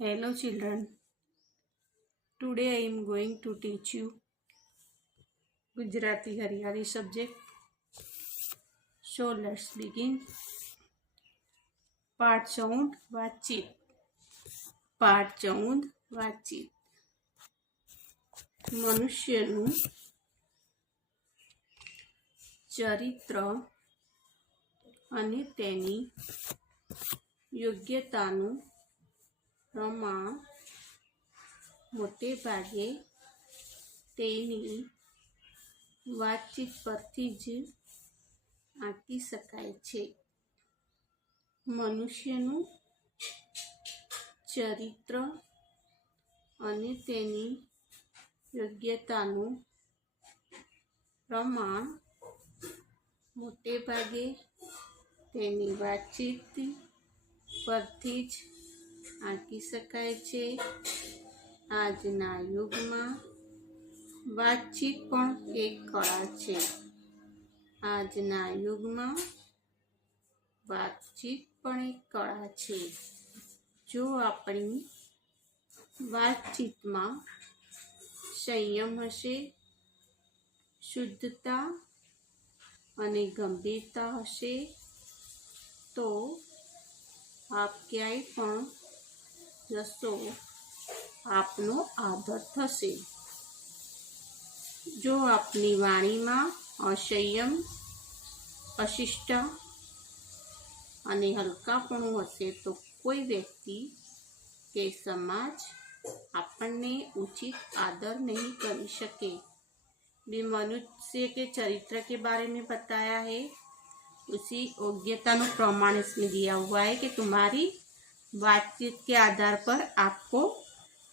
Hello children, today I am going to teach you Gujarati Hariyali subject. So let's begin. પાઠ 14 વાતચીત. પાઠ 14 વાતચીત. મનુષ્યનું ચરિત્ર અને તેની યોગ્યતાનું પ્રમાણ મોટે ભાગે તેની વાતચીત પરથી જ આંકી શકાય છે. મનુષ્યનું ચરિત્ર અને તેની યોગ્યતાનું પ્રમાણ મોટે ભાગે તેની વાતચીત પરથી જ આંકી શકાય છે. આજના યુગમાં વાતચીત પણ એક કળા છે. આજના યુગમાં વાતચીત પણ એક કળા છે. જો આપણી વાતચીતમાં સંયમ હશે, શુદ્ધતા અને ગંભીરતા હશે તો આપ ક્યાંય પણ જશો આપનો આદર થશે. જો આપની વાણીમાં અસંયમ, અશિષ્ટ અને હલકાપણું હશે તો કોઈ વ્યક્તિ કે સમાજ આપણને उचित आदर नहीं कर सके. भी मनुष्य के चरित्र के बारे में बताया है, उसी योग्यता नो प्रमाण इसमें दिया हुआ है कि तुम्हारी बातचीत के आधार पर आपको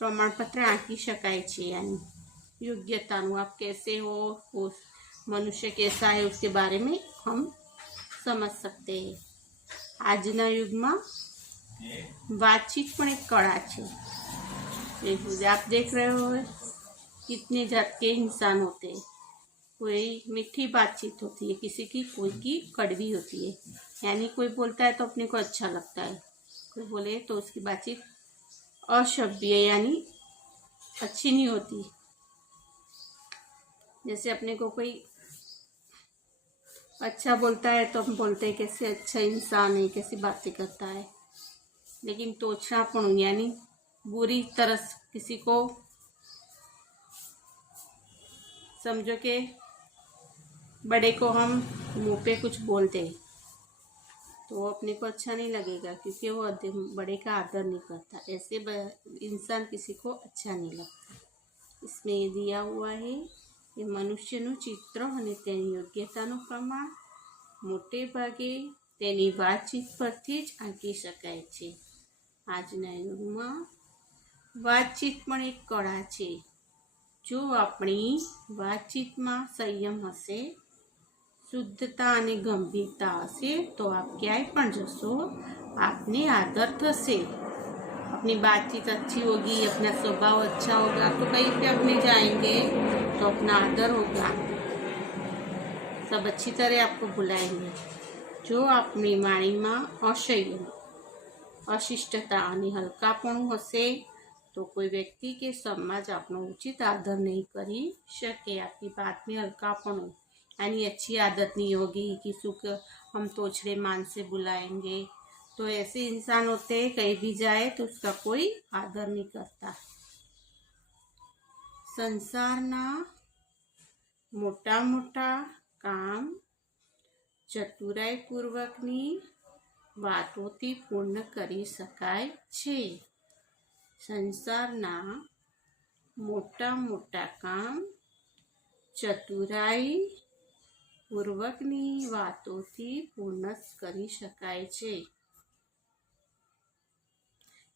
प्रमाण पत्र आंकी शकाय छे. यानी योग्यता नो आप कैसे हो, वो मनुष्य कैसा है उसके बारे में हम समझ सकते हैं. આજના યુગમાં बातचीत પણ एक कला है. आप देख रहे हो कितने जात के इंसान होते हैं. कोई मीठी बातचीत होती है किसी की, कोई की कड़वी होती है. यानी कोई बोलता है तो अपने को अच्छा लगता है, कोई बोले तो उसकी बातचीत असभ्य यानी अच्छी नहीं होती. जैसे अपने को कोई अच्छा बोलता है तो हम बोलते हैं कैसे अच्छा इंसान है, कैसी बातें करता है. लेकिन तोछनापन यानी बुरी तरह किसी को समझो के बड़े को हम मुंह पे कुछ बोलते हैं तो अपने को अच्छा नहीं लगेगा, क्योंकि वो बड़े का आदर नहीं करता. ऐसे इंसान किसी को अच्छा नहीं लगता. इसमें ये दिया हुआ है कि મનુષ્યનું ચિત્ર અને તેની યોગ્યતાનું પ્રમાણ મોટે ભાગે તેની વાતચીત પરથી જ આંકી શકાય છે. આજના યુગમાં વાતચીત પણ એક કળા છે. જો આપણી વાતચીતમાં સંયમ હશે, શુદ્ધતા અને ગંભીરતા હશે તો આપ ક્યાંય પણ જશો આપને આદર થશે. अपनी बातचीत अच्छी होगी, अपना स्वभाव अच्छा होगा तो कहीं पे अपने जाएंगे तो अपना आदर होगा, सब अच्छी तरह आपको बुलाएंगे. जो अपनी वाणीમાં असंयम, अशिष्टता અને હલકાપણું હશે तो कोई व्यक्ति के समाज आपनो उचित आदर नहीं करी सके. आपकी बात में हल्कापणुं यानी अच्छी आदत नहीं होगी. किसी को हम तोछड़े मान से बुलाएंगे तो ऐसे इंसान होते हैं कहीं भी जाए तो उसका कोई आदर नहीं करता. संसारना मोटा मोटा काम चतुराईपूर्वकनी वातोथी पूर्ण करी शकाय छे. संसारना मोटा मोटा काम चतुराईपूर्वकनी वातोथी पूर्ण करी शकाय छे.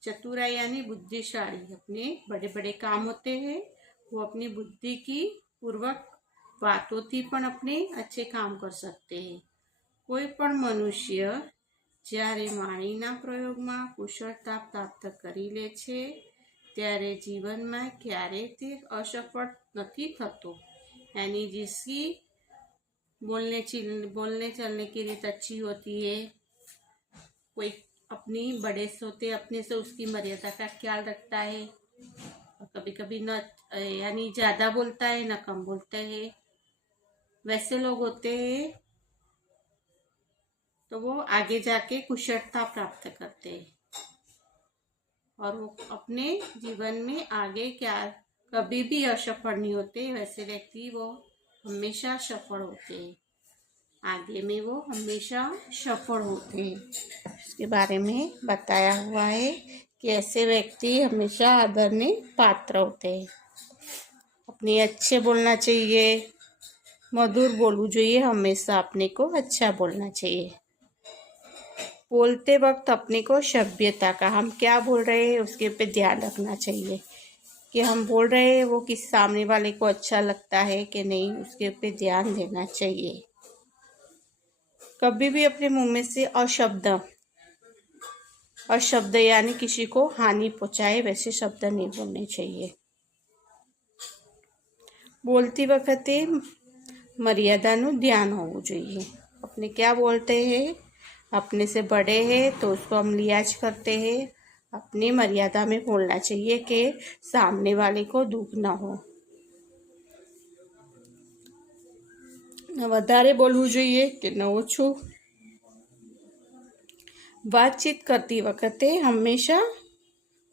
चतुराई यानी बुद्धिशाली. अपने बड़े बड़े काम होते हैं वो अपनी बुद्धि की पूर्वक बातों पण अपने अच्छे काम कर सकते हैं. कोई पण मनुष्य જ્યારે વાણીના પ્રયોગમાં કુશળતા પ્રાપ્ત કરી લે છે ત્યારે જીવનમાં ક્યારેય તે અસફળ નથી થતો. यानी जिसकी बोलने चलने की रीत अच्छी होती है, कोई अपनी बड़े से होते अपने से उसकी मर्यादा का ख्याल रखता है, और कभी कभी न यानी ज़्यादा बोलता है न कम बोलता है। वैसे लोग होते हैं तो वो आगे जाके कुशलता प्राप्त करते हैं, और वो अपने जीवन में आगे क्या कभी भी असफल नहीं होते। वैसे व्यक्ति वो हमेशा सफल होते हैं, आगे में वो हमेशा सफल होते हैं। इसके बारे में बताया हुआ है कि ऐसे व्यक्ति हमेशा आदरने पात्र होते हैं। अपने अच्छे बोलना चाहिए, मधुर बोलવું જોઈએ, हमेशा अपने को अच्छा बोलना चाहिए। बोलते वक्त अपने को सभ्यता का, हम क्या बोल रहे हैं उसके पे ध्यान रखना चाहिए कि हम बोल रहे हैं वो किस सामने वाले को अच्छा लगता है कि नहीं, उसके पे ध्यान देना चाहिए। कभी भी अपने मुंह में से अशब्द यानी किसी को हानि पहुंचाए वैसे शब्द नहीं बोलने चाहिए। बोलती वखते मर्यादाનું ધ્યાન હોવું જોઈએ। अपने क्या बोलते हैं, अपने से बड़े हैं तो उसको हम लिहाज करते हैं, अपनी मर्यादा में बोलना चाहिए कि सामने वाले को दुख ना हो। न વધારે બોલવું જોઈએ કે ન ઓછું। વાતચીત કરતી વખતે હંમેશા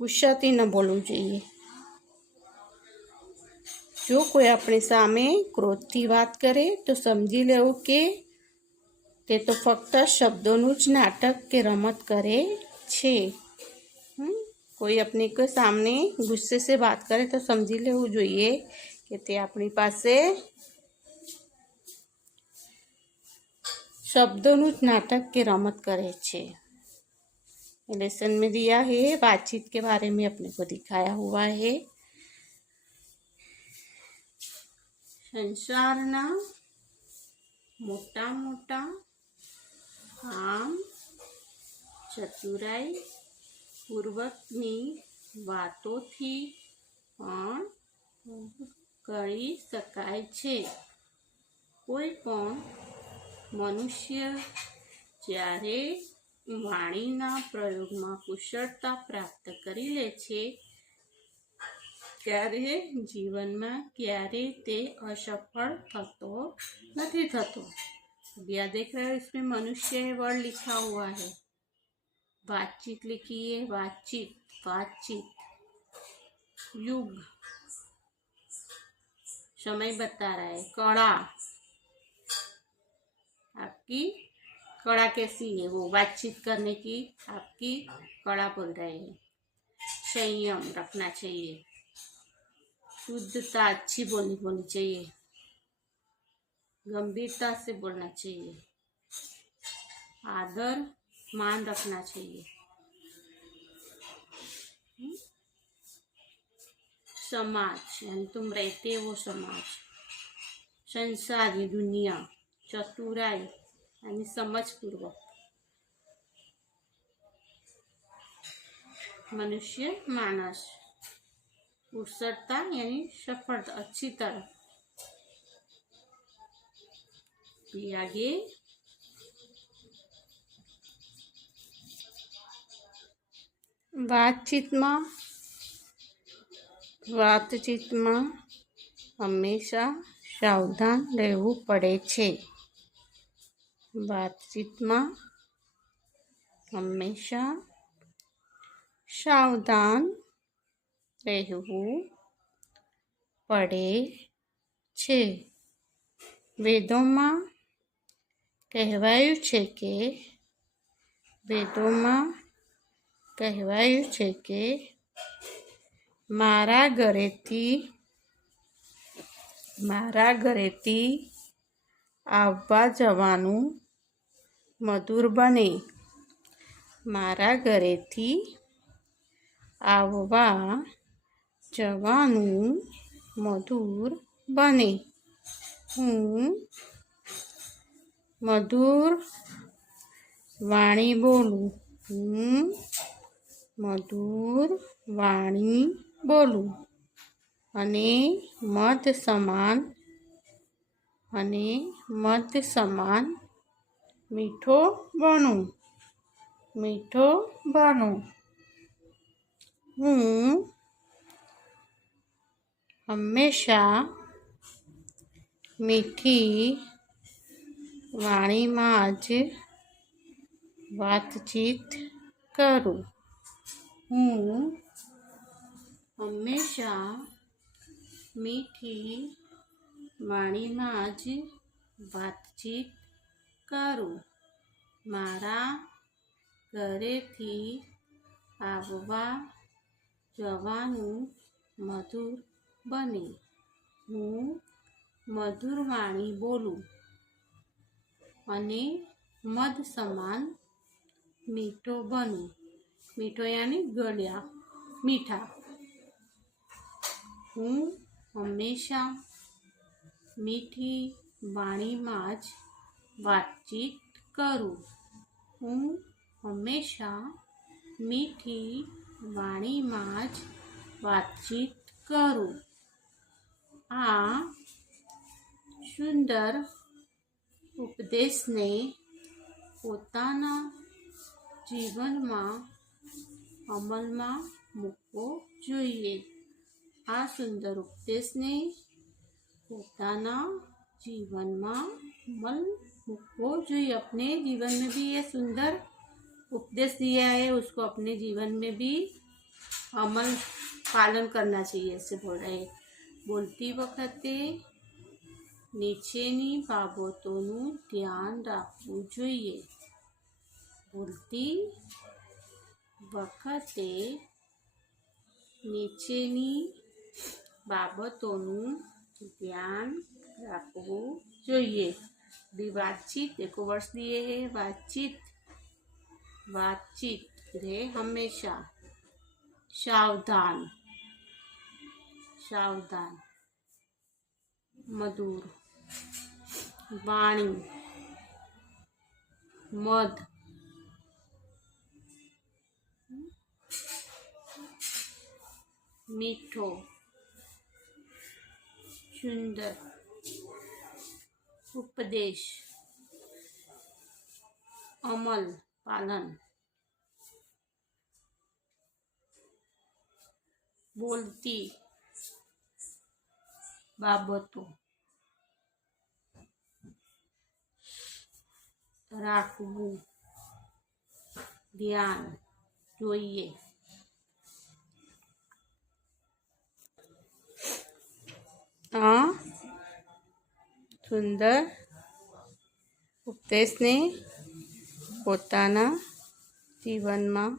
ગુસ્સાથી ન બોલવું જોઈએ। જો કોઈ આપણી સામે ક્રોધથી વાત કરે તો સમજી લેવું કે તે તો ફક્ત શબ્દોનું જ નાટક કે રમત કરે છે। કોઈ अपने को सामने गुस्से से बात करे तो समझी लेવું જોઈએ કે તે આપણી પાસે शब्दों नाटक के रमत करे छे। लेसन में दिया है, बातचीत के बारे में अपने को दिखाया हुआ है। संसारना मोटा मोटा काम चतुराई पूर्वकनी वातोथी पण કરી શકાય છે। કોઈ પણ મનુષ્ય જ્યારે વાણીના પ્રયોગમાં કુશળતા પ્રાપ્ત કરી લે છે ત્યારે જીવનમાં ક્યારે તે અસફળ થતો નથી થતો। या देख रहे हो इसमें मनुष्य है वर्ड लिखा हुआ है, बातचीत लिखी है, बातचीत बातचीत, युग समय बता रहा है, कड़ा आपकी कड़ा कैसी है, वो बातचीत करने की आपकी कड़ा बोल रहे हैं। संयम रखना चाहिए, शुद्धता अच्छी बोलनी चाहिए, गंभीरता से बोलना चाहिए, आदर मान रखना चाहिए। समाज यानी तुम रहते हो समाज, संसार ये दुनिया, चतुराई यानी समझपूर्वक, मनुष्य मानस, कुशलता यानी सफलता अच्छी तरह। आगे વાતચીતમાં હંમેશા સાવધાન રહેવું પડે છે। વાતચીતમાં હંમેશા સાવધાન રહેવું પડે છે। વેદોમાં કહેવાયું છે કે મારા ઘરેથી આવવા જવાનું મધુર બને। મારા ઘરેથી આવવા જવાનું મધુર બને। હું મધુર વાણી બોલું, હું મધુર વાણી બોલું અને મધ સમાન મીઠો બનું। મીઠો બનું. હું હંમેશા મીઠી વાણીમાં જ વાતચીત કરું. હું હંમેશા મીઠી વાણીમાં જ વાતચીત કરું. મારા ઘરેથી આવવા જવાનું મધુર બને. હું મધુર વાણી બોલું અને મધ સમાન મીઠો બનું. મીઠો યાની ગળ્યા મીઠા. હું હંમેશા મીઠી વાણીમાં જ વાતચીત કરું. હું હંમેશા મીઠી વાણીમાં જ વાતચીત કરું. આ સુંદર ઉપદેશને પોતાના જીવનમાં અમલમાં મૂકવો જોઈએ. આ સુંદર ઉપદેશને પોતાના जीवन में अमल मूकवो चाहिए. अपने जीवन में भी ये सुंदर उपदेश दिया है, उसको अपने जीवन में भी अमल पालन करना चाहिए. ऐसे बोल रहे हैं. बोलती वखते નીચેની બાબતોનું ધ્યાન રાખવું જોઈએ. બોલતી વખતે નીચેની બાબતોનું ધ્યાન રાખવું જોઈએ. बातचीत, देखो वर्ष दिए है. बातचीत, बातचीत रहे हमेशा. सावधान, सावधान. मधुर वाणी, मध, मीठो, सुंदर, उपदेश, अमल पालन, बोलती बाबतों, રાખવું, ધ્યાન જોઈએ. આ સુંદર ઉપદેશને પોતાના જીવનમાં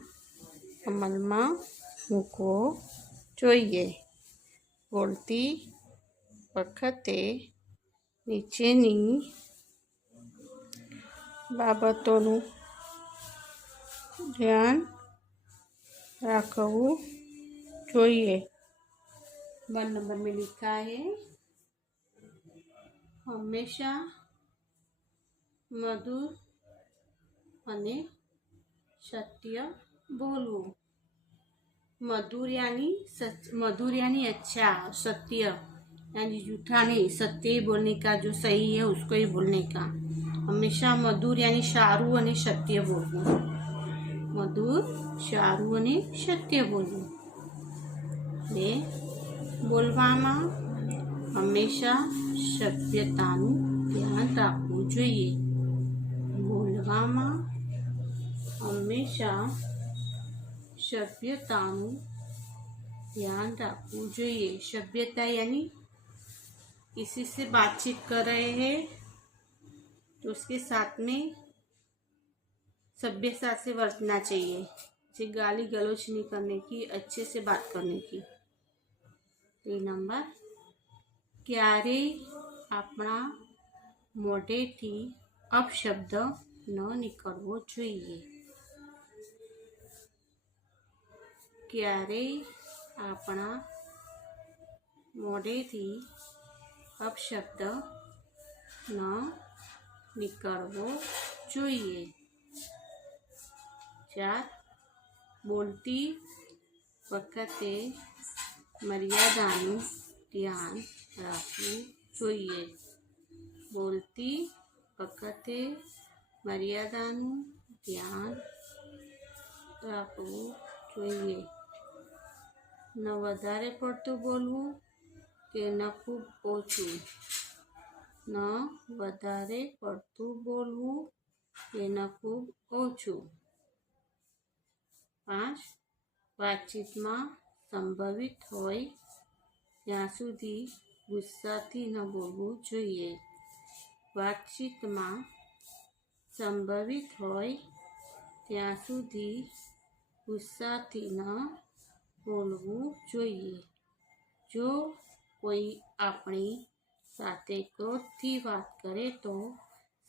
અમલમાં મૂકવો જોઈએ. બોલતી વખતે નીચેની બાબતોનું ધ્યાન રાખવું જોઈએ. 1 नंबर में लिखा है, हमेशा मधुर અને સત્ય બોલવું. मधुर यानी अच्छा, सत्य यानी झूठा नहीं, सत्य ही बोलने का, जो सही है उसको ही बोलने का. हमेशा मधुर यानी सारू અને સત્ય બોલવું. મધુર, સારું અને સત્ય બોલવું. 2, બોલવામાં હંમેશા સભ્યતાનું ધ્યાન રાખવું જોઈએ. બોલવામાં હંમેશા सभ्यताનું ध्यान रखવું જોઈએ. सभ्यता यानी किसी से बातचीत कर रहे हैं तो उसके साथ में सभ्यता से वर्तना चाहिए. जे गाली गलौज नहीं करने की, अच्छे से बात करने की. 3 नंबर, क्यारे अपना मोढेथी अपशब्द न निकळवो જોઈએ. ક્યારેય આપણા મોઢેથી અપશબ્દ ન નીકળવો જોઈએ. 4, બોલતી વખતે મર્યાદાનું ધ્યાન રાખવું જોઈએ. બોલતી વખતે મર્યાદાનું ધ્યાન રાખવું જોઈએ. ન વધારે પડતું બોલવું કે ન ખૂબ ઓછું. ન વધારે પડતું બોલવું કે ન ખૂબ ઓછું. 5. વાતચીતમાં સંભવિત હોય ત્યાં સુધી ગુસ્સાથી ન બોલવું જોઈએ. વાતચીતમાં સંભવિત હોય ત્યાં સુધી ગુસ્સાથી ન બોલવું જોઈએ. જો કોઈ આપણી સાથે ક્રોધથી વાત કરે તો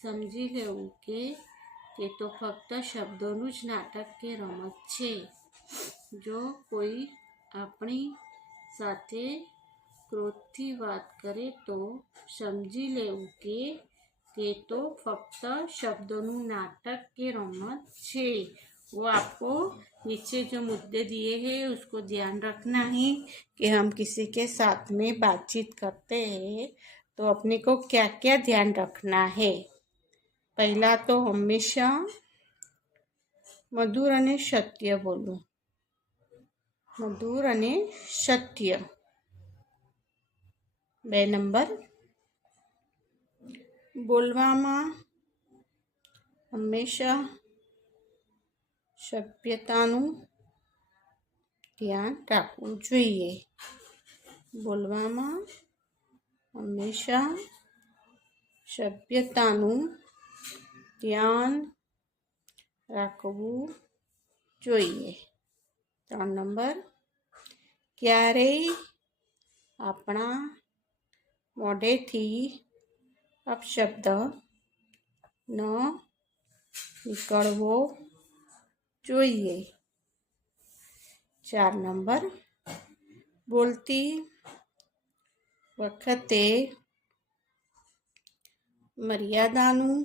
સમજી લેવું કે તે તો ફક્ત શબ્દોનું જ નાટક કે રમત છે. જો કોઈ આપણી સાથે ક્રોધથી વાત કરે તો સમજી લેવું કે તે तो फक्त शब्दों नाटक के रमत छे. वो आपको नीचे जो मुद्दे दिए हैं उसको ध्यान रखना है कि हम किसी के साथ में बातचीत करते हैं तो अपने को क्या क्या ध्यान रखना है. पहला तो हमेशा मधुर अने सत्य बोलूं. मधुर अने सत्य. 2 नंबर, બોલવામાં હંમેશા સભ્યતાનું ધ્યાન રાખવું જોઈએ. બોલવામાં હંમેશા સભ્યતાનું ધ્યાન રાખવું જોઈએ. 3 નંબર, ક્યારેય આપણા મોઢેથી अपशब्द न निकळवो જોઈએ. 4 नंबर, बोलती वखते मर्यादाનું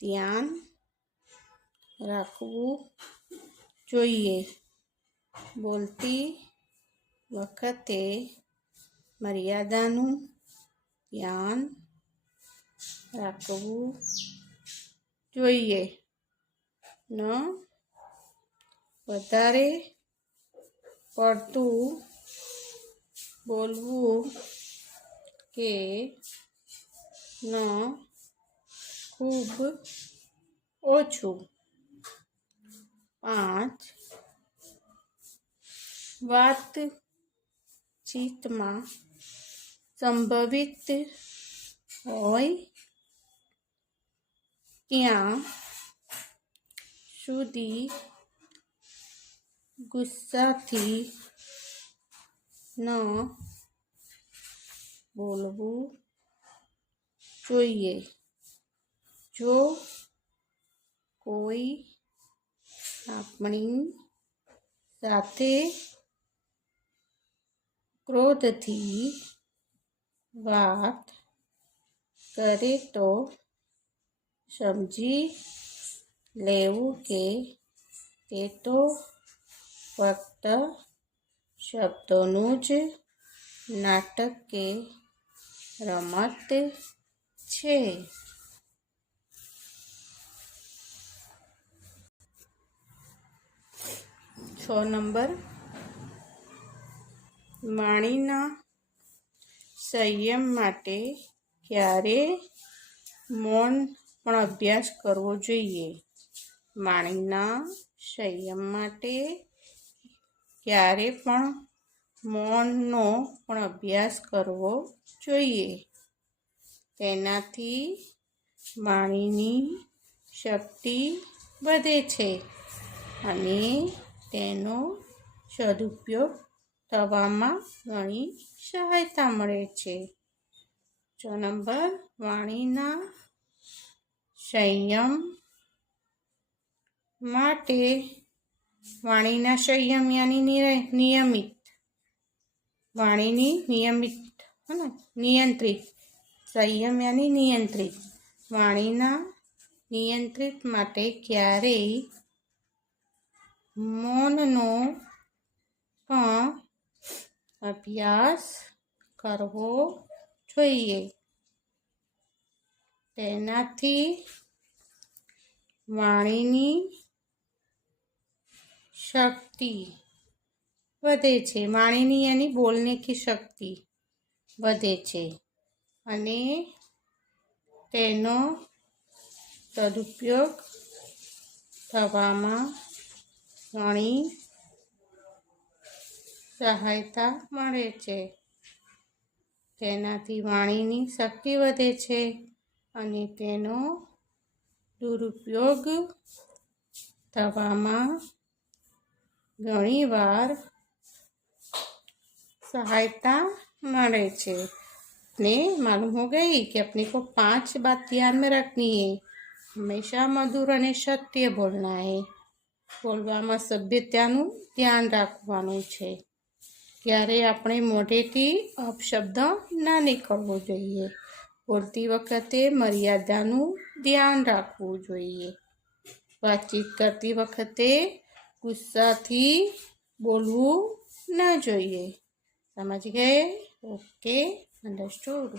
ધ્યાન રાખવું જોઈએ. બોલતી વખતે મર્યાદાનું ધ્યાન રાખવું જોઈએ. ન વધારે પડતું બોલવું કે ન ખૂબ ઓછું. 5. વાતચીતમાં સંભવિત હોય ત્યાં સુધી ગુસ્સાથી ન બોલવું જોઈએ. જો કોઈ આપણી સાથે ક્રોધથી વાત करे तो समझी लेवू के ते तो फक्त शब्दों ज नाटक के रमत छे. 6 नंबर, वाणीना संयम માટે ક્યારે મૌન પણ અભ્યાસ કરવો જોઈએ. વાણીના સંયમ માટે ક્યારે પણ મૌનનો પણ અભ્યાસ કરવો જોઈએ. તેનાથી વાણીની શક્તિ વધે છે અને તેનો સદુપયોગ થવામાં ઘણી સહાયતા મળે છે. 6 નંબર, વાણીના સંયમ માટે વાણીના સંયમ યાની નિયમિત વાણીની નિયંત્રિત સંયમ યાની નિયંત્રિત વાણીના નિયંત્રિત માટે ક્યારેય મૌનનો પણ અભ્યાસ કરવો જોઈએ. તેનાથી વાણીની शक्ति વધે છે। વાણીની એની બોલને કી શક્તિ વધે છે અને તેનો સદુપયોગ થવામાં ઘણી સહાયતા મળે છે। તેનાથી વાણીની શક્તિ વધે છે અને તેનો દુરુપયોગ થવામાં ઘણીવાર सहायता मिले छे। ने मालूम हो गई कि अपने को 5 बात ध्यान में रखनी है। हमेशा मधुर और सत्य बोलना है। बोलवामां सभ्यतानुं ध्यान राखवानुं छे। क्यारे आपणे मोढेथी अपशब्द ना निकळवो जोईए। बोलती वखते मर्यादानुं ध्यान राखवुं जोईए। वातचीत करती वखते गुस्साथी बोलवुं न जोईए। समझ गए? Okay, understood.